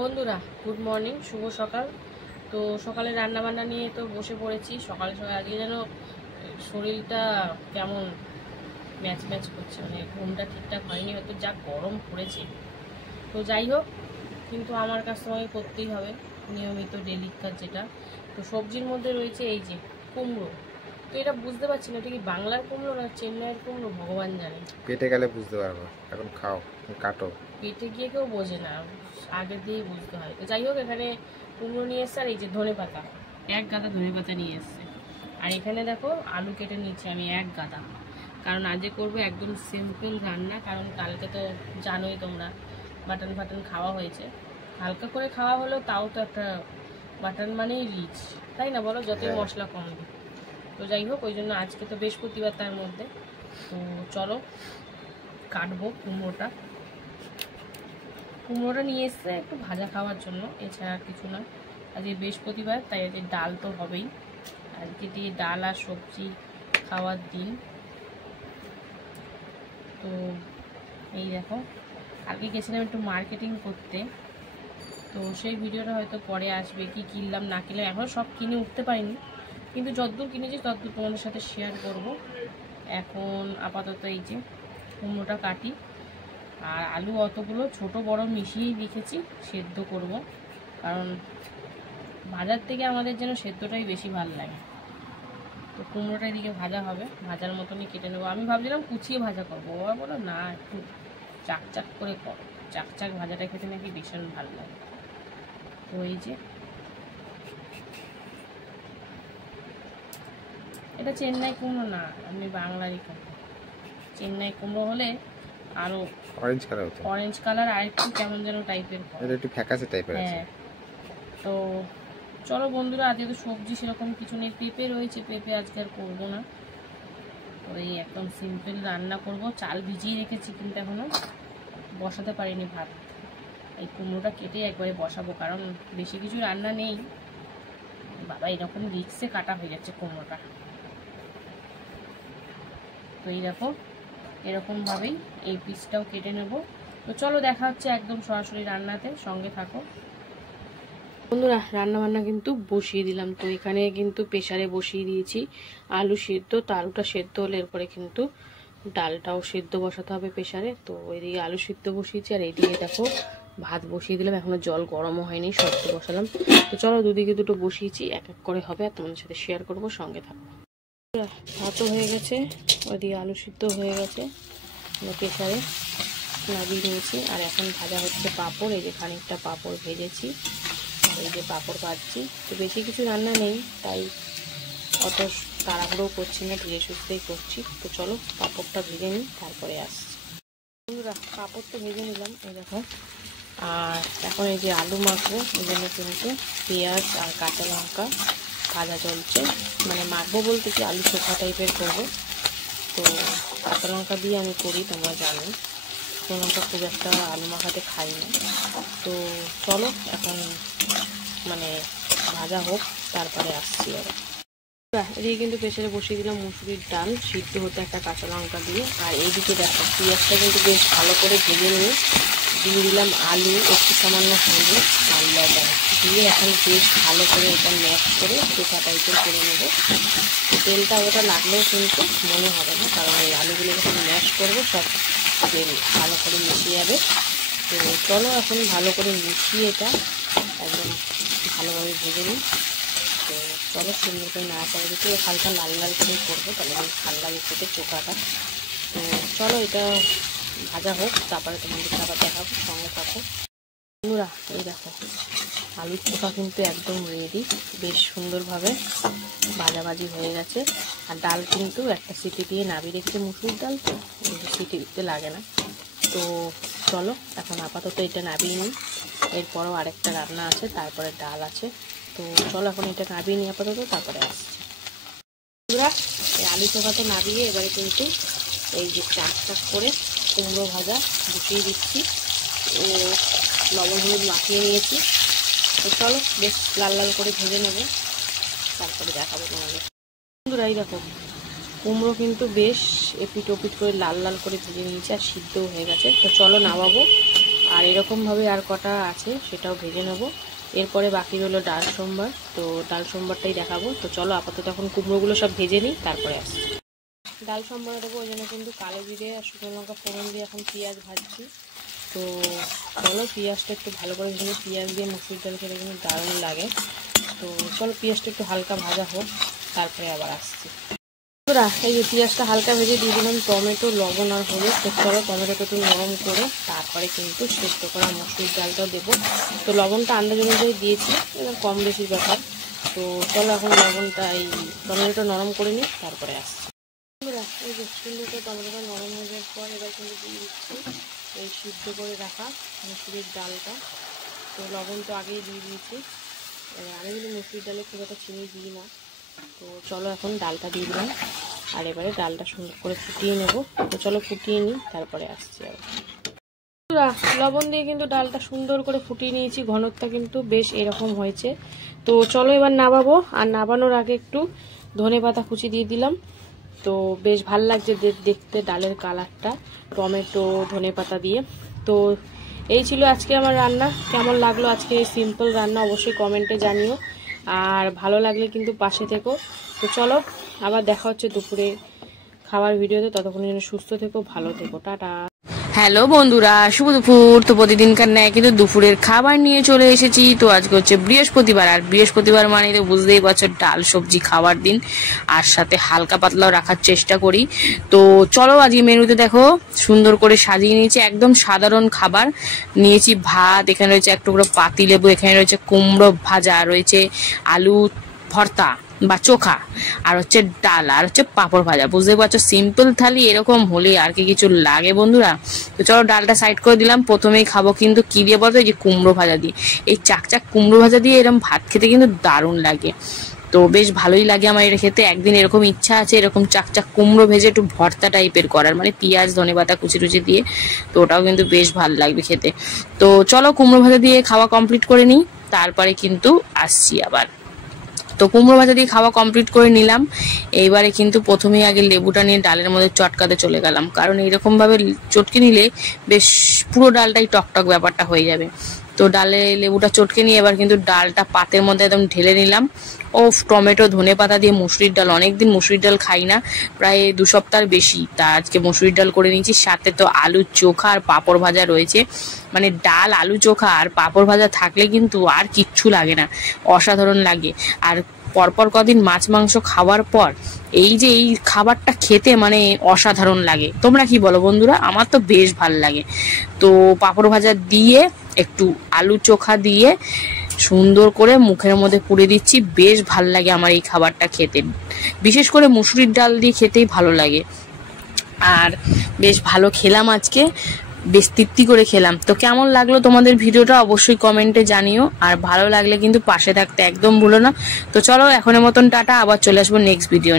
বন্ধুরা good morning, শুভ সকাল। তো সকালে রান্না বান্না নিয়ে তো বসে পড়েছি। সকালে আজকে যেন শরীরটা কেমন ম্যাচ ম্যাচ করছে, মানে ঘুমটা ঠিকঠাক হয়নি, হয়তো যা গরম পড়েছে। তো যাই হোক, কিন্তু আমার কাজ তোমাকে করতেই হবে, নিয়মিত ডেলি কাজ যেটা। তো সবজির মধ্যে রয়েছে এই যে কুমড়ো। তো এটা বুঝতে পারছি না, এটা কি বাংলার কুমড়ো না চেন্নাইয়ের কুমড়ো, ভগবান জানে। পেটে গেলে বুঝতে পারবো, এখন খাও, কাটো। পেটে গিয়ে কেউ বোঝে না, আগে দিয়েই বুঝতে হয়। তো যাই হোক, এখানে কুমড়ো নিয়ে এসছে, আর এই যে ধনে পাতা, এক গাদা ধনে পাতা নিয়ে এসছে। আর এখানে দেখো আলু কেটে নিচ্ছি আমি এক গাদা, কারণ আজকে করবো একদম সিম্পল রান্না। কারণ কালকে তো জানোই তোমরা মাটন ফাটন খাওয়া হয়েছে, হালকা করে খাওয়া হলো, তাও তো একটা মাটন মানেই রিচ, তাই না বলো, যতই মশলা কম দিই। তো যাই হোক, ওই জন্য আজকে তো বৃহস্পতিবার, তার মধ্যে তো চলো কাটবো কুমড়োটা নিয়ে এসছে একটু ভাজা খাওয়ার জন্য, এছাড়া আর কিছু না। আজকে বৃহস্পতিবার, তাই আজকে ডাল তো হবেই, আজকে দিয়ে ডাল আর সবজি খাওয়ার দিন। তো এই দেখো, কালকে গেছিলাম একটু মার্কেটিং করতে, তো সেই ভিডিওটা হয়তো পরে আসবে, কি কিনলাম না কিনলাম, এখনও সব কিনে উঠতে পারিনি, কিন্তু যতদূর কিনেছি ততদূর তোমাদের সাথে শেয়ার করব। এখন আপাতত এই যে কুমড়োটা কাটি, আর আলু অতগুলো ছোট বড় মিশিয়েই রেখেছি, সেদ্ধ করব, কারণ ভাজার থেকে আমাদের যেন সেদ্ধটাই বেশি ভালো লাগে। তো কুমড়োটা এদিকে ভাজা হবে, ভাজার মতনই কেটে নেবো। আমি ভাবছিলাম কুচিয়ে ভাজা করবো, ওরা বলো না একটু চাকচাক করে করো, চাকচাক ভাজাটা খেতে নাকি ভীষণ ভালো লাগে। তো এই যে এটা চেন্নাই কুমড়ো না, আমি বাংলারই কুমড়ো। চেন্নাই কুমড়ো হলে আরো অরেঞ্জ কালার আর একটু কেমন যেন টাইপের, একটু ফ্যাকাসে টাইপের আছে। হ্যাঁ। তো চলো বন্ধুরা, আজকে তো সবজি সেরকম কিছু নেই, পেঁপে রয়েছে, পেঁপে আজকে আর করবো না, ওই একদম সিম্পল রান্না করব। চাল ভিজিয়ে রেখেছি, কিন্তু এখনো বসাতে পারিনি ভাত। এই কুমড়োটা কেটে একবারে বসাবো, কারণ বেশি কিছু রান্না নেই। বাবা এরকম রিক্সে কাটা হয়ে যাচ্ছে কুমড়োটা। তো এই দেখো, এরকমভাবেই এই পিসটাও কেটে নেব। তো চলো দেখা হচ্ছে একদম সরাসরি রান্নাতে, সঙ্গে থাকো বন্ধুরা। রান্না বান্না কিন্তু বসিয়ে দিলাম। তো এখানে কিন্তু প্রেসারে বসিয়ে দিয়েছি আলু সেদ্ধ। তো আলুটা সেদ্ধ হলে এরপরে কিন্তু ডালটাও সেদ্ধ বসাতে হবে প্রেসারে। তো এদিকে আলু সেদ্ধ বসিয়েছি, আর এইদিকে দেখো ভাত বসিয়ে দিলাম, এখনো জল গরমও হয়নি, সত্য বসালাম। তো চলো দুদিকে দুটো বসিয়েছি, এক এক করে হবে, আর তোমাদের সাথে শেয়ার করবো, সঙ্গে থাকো। ভাতও হয়ে গেছে, ওইদিকে আলু সিদ্ধ হয়ে গেছে, প্রেসারে নামিয়ে নিয়েছি। আর এখন ভাজা হচ্ছে পাঁপড়, এই যে খানিকটা পাঁপড় ভেজেছি, এই যে পাঁপড় ভাজছি। তো বেশি কিছু রান্না নেই, তাই অত তাড়াহুড়ো করছি না, ধীরে সুস্থেই করছি। তো চলো পাঁপড়টা ভেজে নিই, তারপরে আসছি বন্ধুরা। পাঁপড় তো ভেজে নিলাম, এই দেখো। আর এখন এই যে আলু মাখবো, এই জন্য কিন্তু পেঁয়াজ আর কাঁচা লঙ্কা ভাজা চলছে, মানে মাখবো বলতে কি আলু চোখা টাইপের করবো। তো কাঁচা লঙ্কা দিয়ে আমি করি, তোমরা জানো, কাঁচা লঙ্কা খুব একটা আলু মাখাতে খাই না। তো চলো এখন মানে ভাজা হোক, তারপরে আসছি আবার। এদিকে কিন্তু প্রেসারে বসিয়ে দিলাম মুসুরির ডাল সিদ্ধ হতে, একটা কাঁচা লঙ্কা দিয়ে। আর এইদিকে দেখো পেঁয়াজটা কিন্তু বেশ ভালো করে ভেজে নিয়ে দিয়ে দিলাম আলু, একটু সামান্য হলুদ আর লবণ দিয়ে এখন বেশ ভালো করে এটা ম্যাশ করে চোখা টাইপের করে নেবো। তেলটা ওটা লাগলেও কিন্তু মনে হবে না, কারণ এই আলুগুলো যখন ম্যাশ করবো সব তেল ভালো করে মিশিয়ে যাবে। তো চলো এখন ভালো করে মিশিয়ে এটা একদম ভালোভাবে ভেজে নিই। তো চলো সুন্দর করে নাড়াচাড়া দিতে, হালকা লাল লাল করে করবো, তাহলে ভালো লাগে খেতে চোখাটা। তো চলো এটা ভাজা হোক, তারপরে তোমাদেরকে আবার দেখাবো, সঙ্গে থাকো বন্ধুরা। এই দেখো আলুর চোখা কিন্তু একদম রেডি, বেশ সুন্দরভাবে ভাজাভাজি হয়ে গেছে। আর ডাল কিন্তু একটা সিটি দিয়ে নামিয়ে রেখেছে, মুসুর ডাল তো সিটি দিতে লাগে না। তো চলো এখন আপাতত এটা নামিয়ে নিই, এরপরও আরেকটা রান্না আছে, তারপরে ডাল আছে। তো চলো এখন এটা নামিয়ে নিই আপাতত, তারপরে আসছি বন্ধুরা। এই আলু চোখা তো নামিয়ে এবারে কিন্তু এই যে চাক চাক করে কুমড়ো ভাজা বসিয়ে দিচ্ছি, ও লবণ হলুদ মাখিয়ে নিয়েছি। তো চলো বেশ লাল লাল করে ভেজে নেব, তারপরে দেখাবো তোমাদের বন্ধুরা। এই দেখো কুমড়ো কিন্তু বেশ এপিট ওপিট করে লাল লাল করে ভেজে নিয়েছি, আর সিদ্ধও হয়ে গেছে। তো চলো নামাবো, আর এরকমভাবে আর কটা আছে সেটাও ভেজে নেব। এরপরে বাকি রইলো ডাল সোমবার, তো ডাল সোমবারটাই দেখাবো। তো চলো আপাতত এখন কুমড়োগুলো সব ভেজে নিই, তারপরে আসছি। ডাল সোমবারে দেবো, ওই জন্য কিন্তু কালো জিরে আর শুকনো লঙ্কা ফোড়ন দিয়ে এখন পেঁয়াজ ভাজছি। তো চলো পেঁয়াজটা একটু ভালো করে ভেজে, পেঁয়াজ দিয়ে মুসুর ডাল খেলে কিন্তু দারুণ লাগে। তো চলো পেঁয়াজটা একটু হালকা ভাজা হোক, তারপরে আবার আসছি। এই যে পেঁয়াজটা হালকা ভেজে দিয়ে দিলাম টমেটো, লবণ আর হলুদ। তো চলো টমেটোটা একটু নরম করে তারপরে কিন্তু সেদ্ধ করা মসুর ডালটাও দেবো। তো লবণটা আন্দাজ অনুযায়ী দিয়েছি, এবার কম বেশির ব্যাপার। তো চলো এখন লবণটা এই টমেটোটা নরম করে নিই, তারপরে আসছি। এই যে সুন্দর করে টমেটোটা নরম হয়ে যাওয়ার পর এবার কিন্তু দিয়ে দিচ্ছি এই সিদ্ধ করে রাখা মুসুরির ডালটা। তো লবণ তো আগেই দিয়ে দিয়েছি, আমি কিন্তু মুসুরির ডালে খুব একটা চিনি দিই না। তো চলো এখন ডালটা দিয়ে দিলাম, আর এবারে ডালটা সুন্দর করে ফুটিয়ে নেব। তো চলো ফুটিয়ে নিই, তারপরে আসছি। আর লবণ দিয়ে কিন্তু ডালটা সুন্দর করে ফুটিয়ে নিয়েছি, ঘনত্বটা কিন্তু বেশ এরকম হয়েছে। তো চলো এবার নামাবো, আর নামানোর আগে একটু ধনেপাতা কুচি দিয়ে দিলাম। তো বেশ ভাল লাগছে দেখতে ডালের কালারটা, টমেটো ধনেপাতা দিয়ে। তো এই ছিল আজকে আমার রান্না। কেমন লাগলো আজকে সিম্পল রান্না অবশ্যই কমেন্টে জানিও, আর ভালো লাগলে কিন্তু পাশে থেকো। তো চলো আবার দেখা হচ্ছে দুপুরে খাবার ভিডিওতে, ততক্ষণ যেন সুস্থ থেকো, ভালো থেকো, টাটা। হ্যালো বন্ধুরা, শুভ দুপুর। তো প্রতিদিনকার ন্যায় কিন্তু দুপুরের খাবার নিয়ে চলে এসেছি। তো আজকে হচ্ছে বৃহস্পতিবার, আর বৃহস্পতিবার মানে তো বুঝতেই পারছো ডাল সবজি খাবার দিন, আর সাথে হালকা পাতলাও রাখার চেষ্টা করি। তো চলো আজকে মেনুতে দেখো সুন্দর করে সাজিয়ে নিয়েছি, একদম সাধারণ খাবার নিয়েছি। ভাত, এখানে রয়েছে এক টুকরো পাতিলেবু, এখানে রয়েছে কুমড়ো ভাজা, রয়েছে আলু ভর্তা বা চোখা, আর হচ্ছে ডাল, আর হচ্ছে পাঁপড় ভাজা। বুঝতে পারছো সিম্পল থালি এরকম হলে আর কি কিছু লাগে বন্ধুরা। তো চলো ডালটা সাইড করে দিলাম। প্রথমেই খাবো কিন্তু কি দিয়ে বলতো, এই যে কুমড়ো ভাজা দিয়ে। এই চাকচাক কুমড়ো ভাজা দিয়ে এরকম ভাত খেতে কিন্তু দারুণ লাগে। তো বেশ ভালোই লাগে আমার এটা খেতে। একদিন এরকম ইচ্ছা আছে এরকম চাকচাক কুমড়ো ভেজে একটু ভর্তা টাইপের করার, মানে পেঁয়াজ ধনেপাতা কুচি টুচি দিয়ে। তো ওটাও কিন্তু বেশ ভালো লাগবে খেতে। তো চলো কুমড়ো ভাজা দিয়ে খাওয়া কমপ্লিট করে নিই, তারপরে কিন্তু আসছি আবার। তো কুমড়ো ভাজা দিয়ে খাওয়া কমপ্লিট করে নিলাম। এইবারে কিন্তু প্রথমেই আগে লেবুটা নিয়ে ডালের মধ্যে চটকাতে চলে গেলাম, কারণ এইরকম ভাবে চটকে নিলে বেশ পুরো ডালটাই টকটক ব্যাপারটা হয়ে যাবে। তো ডালে লেবুটা চটকে নিয়ে এবার কিন্তু ডালটা পাতের মধ্যে একদম ঢেলে নিলাম। ও টমেটো ধনেপাতা দিয়ে মুসুরির ডাল, অনেকদিন মুসুরির ডাল খাই না, প্রায় 2 সপ্তাহ বেশি। তা আজকে মুসুরির ডাল করে নিয়েছি, সাথে তো আলু চোখা আর পাঁপড় ভাজা রয়েছে। মানে ডাল আলু চোখা আর পাঁপড় ভাজা থাকলে কিন্তু আর কিচ্ছু লাগে না, অসাধারণ লাগে। আর পরপর কদিন মাছ মাংস খাওয়ার পর এই যে এই খাবারটা খেতে মানে অসাধারণ লাগে। তোমরা কি বলো বন্ধুরা? আমার তো বেশ ভাল লাগে। তো পাঁপড় ভাজা দিয়ে একটু আলু চোখা দিয়ে সুন্দর করে মুখের মধ্যে পুড়ে দিচ্ছি, বেশ ভাল লাগে আমার এই খাবারটা খেতে। বিশেষ করে মুসুরির ডাল দিয়ে খেতেই ভালো লাগে। আর বেশ ভালো খেলাম আজকে, বেশ তৃপ্তি করে খেলাম। তো কেমন লাগলো তোমাদের ভিডিওটা অবশ্যই কমেন্টে জানিও, আর ভালো লাগলে কিন্তু পাশে থাকতে একদম ভুলো না। তো চলো এখনের মতন টাটা, আবার চলে আসবো নেক্সট ভিডিও।